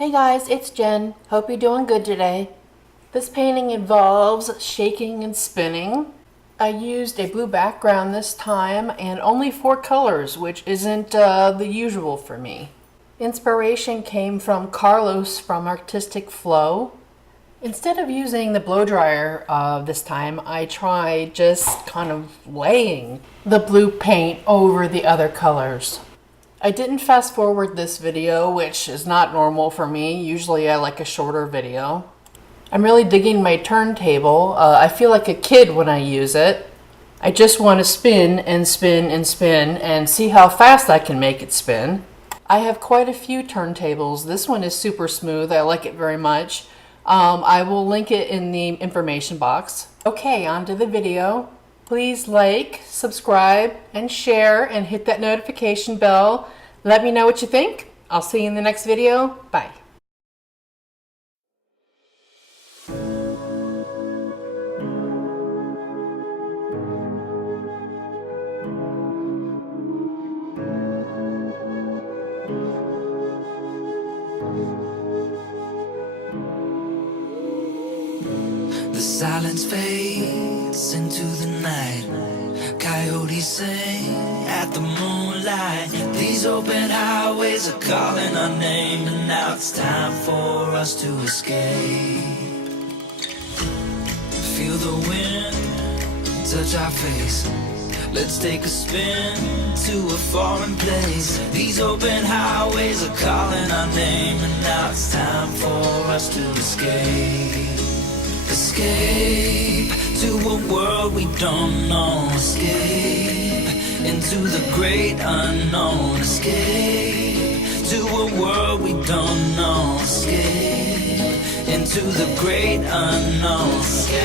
Hey guys, it's Jen. Hope you're doing good today. This painting involves shaking and spinning. I used a blue background this time and only 4 colors, which isn't the usual for me. Inspiration came from Carlos from Artistic Flow. Instead of using the blow dryer this time, I tried just kind of laying the blue paint over the other colors. I didn't fast forward this video, which is not normal for me. Usually I like a shorter video. I'm really digging my turntable. I feel like a kid when I use it. I just want to spin and spin and spin and see how fast I can make it spin. I have quite a few turntables. This one is super smooth. I like it very much. I will link it in the information box. Okay, on to the video. Please like, subscribe, and share, and hit that notification bell. Let me know what you think. I'll see you in the next video. Bye. The silence fades into the night. Coyotes sing at the moonlight. These open highways are calling our name, and now it's time for us to escape. Feel the wind touch our face. Let's take a spin to a foreign place. These open highways are calling our name, and now it's time for us to escape. Escape to a world we don't know. Escape into the great unknown. Escape to a world we don't know. Escape into the great unknown. Escape,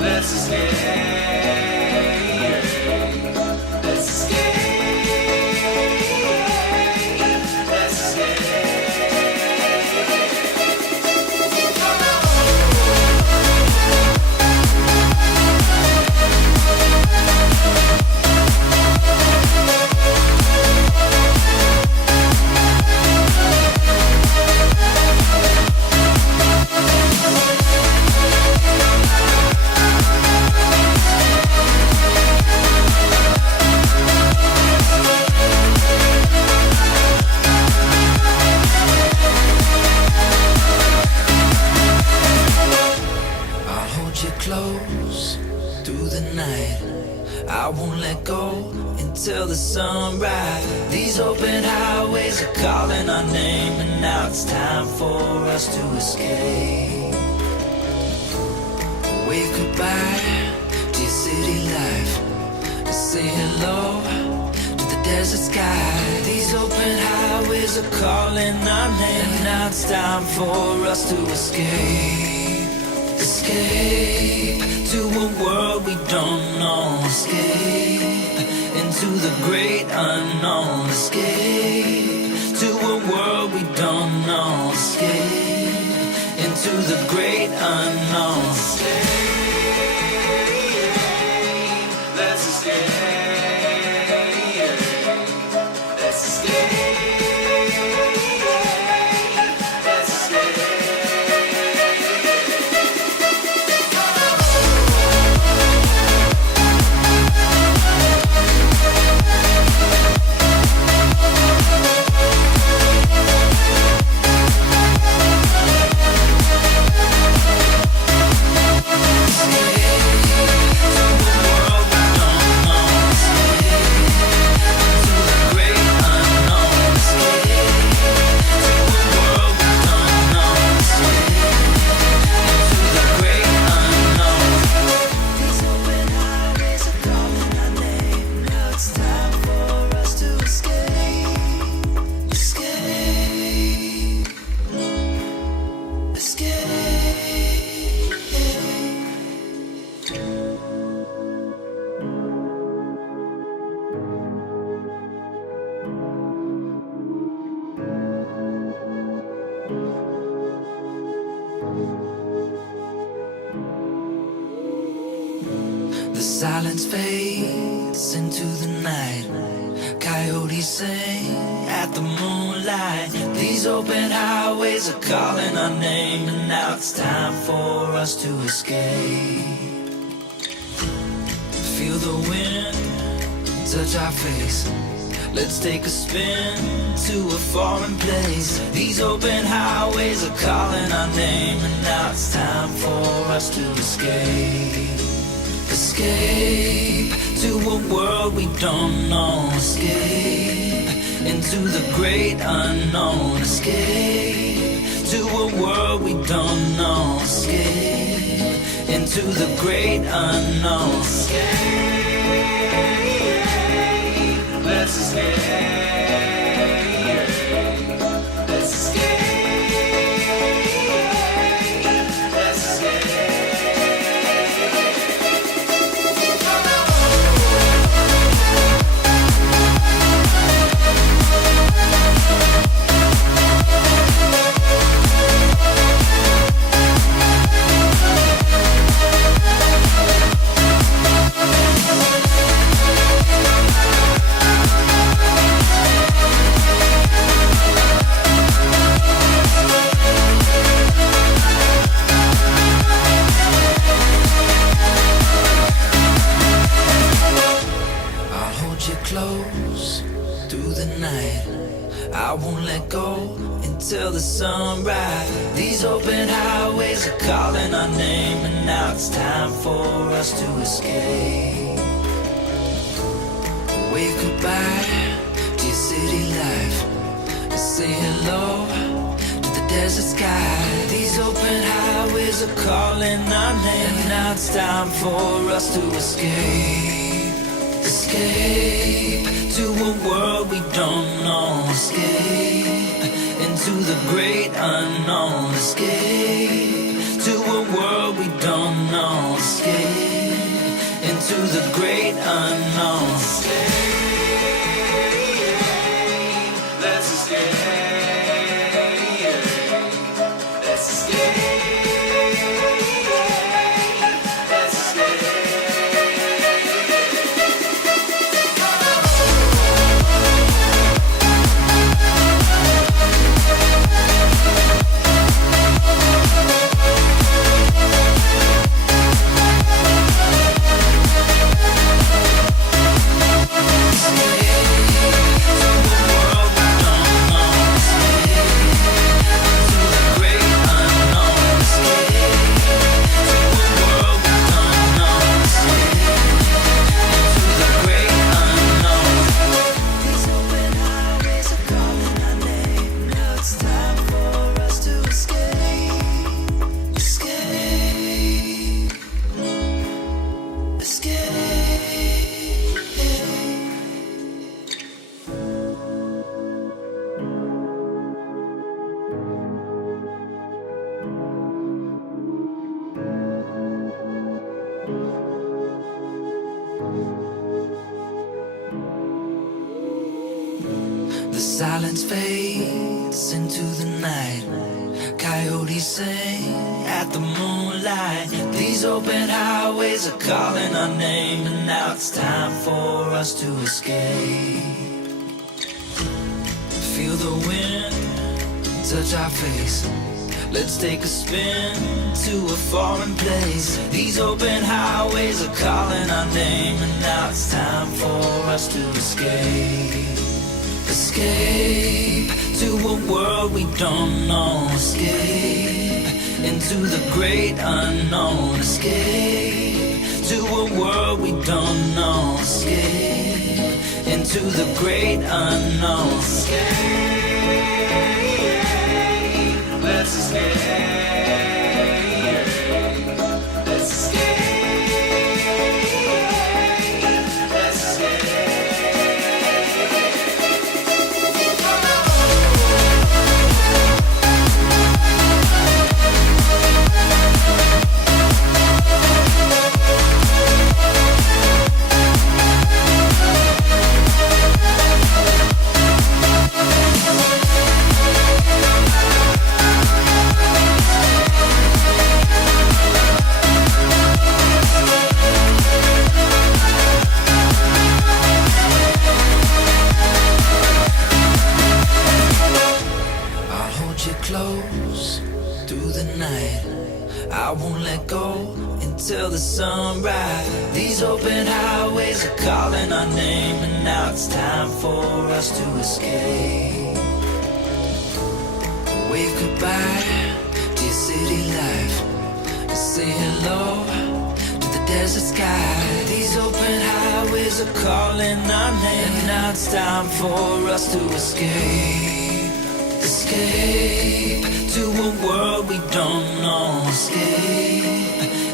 let's escape. Let's escape. Let's escape. Close through the night. I won't let go until the sunrise. These open highways are calling our name, and now it's time for us to escape. Wave goodbye to your city life and say hello to the desert sky. These open highways are calling our name, and now it's time for us to escape. Escape to a world we don't know. Escape into the great unknown. Escape to a world we don't know. Escape into the great unknown. Escape, let's escape. Let's escape. silence fades into the night. Coyotes sing at the moon moonlight. These open highways are calling our name, and now it's time for us to escape. Feel the wind touch our face. Let's take a spin to a foreign place. These open highways are calling our name, and now it's time for us to escape. Escape to a world we don't know. Escape into the great unknown. Escape to a world we don't know. Escape into the great unknown. Escape, let's escape. Let's escape. Let's escape. Close through the night, I won't let go until the sunrise. These open highways are calling our name, and now it's time for us to escape. Wave goodbye to your city life, and say hello to the desert sky. These open highways are calling our name, and now it's time for us to escape. Escape to a world we don't know. Escape into the great unknown. Escape to a world we don't know. Escape into the great unknown. Escape, let's escape. Let's escape. The silence fades into the night. Coyotes sing at the moonlight. These open highways are calling our name, and now it's time for us to escape. Feel the wind touch our face. Let's take a spin to a foreign place. These open highways are calling our name, and now it's time for us to escape. Escape to a world we don't know. Escape into the great unknown. Escape to a world we don't know. Escape into the great unknown. Escape, let's escape. Let's escape. Let's escape. flows through the night. I won't let go until the sunrise. These open highways are calling our name, and now it's time for us to escape. Wave goodbye to your city life, and say hello to the desert sky. These open highways are calling our name, and now it's time for us to escape. Escape to a world we don't know. Escape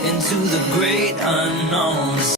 into the great unknown.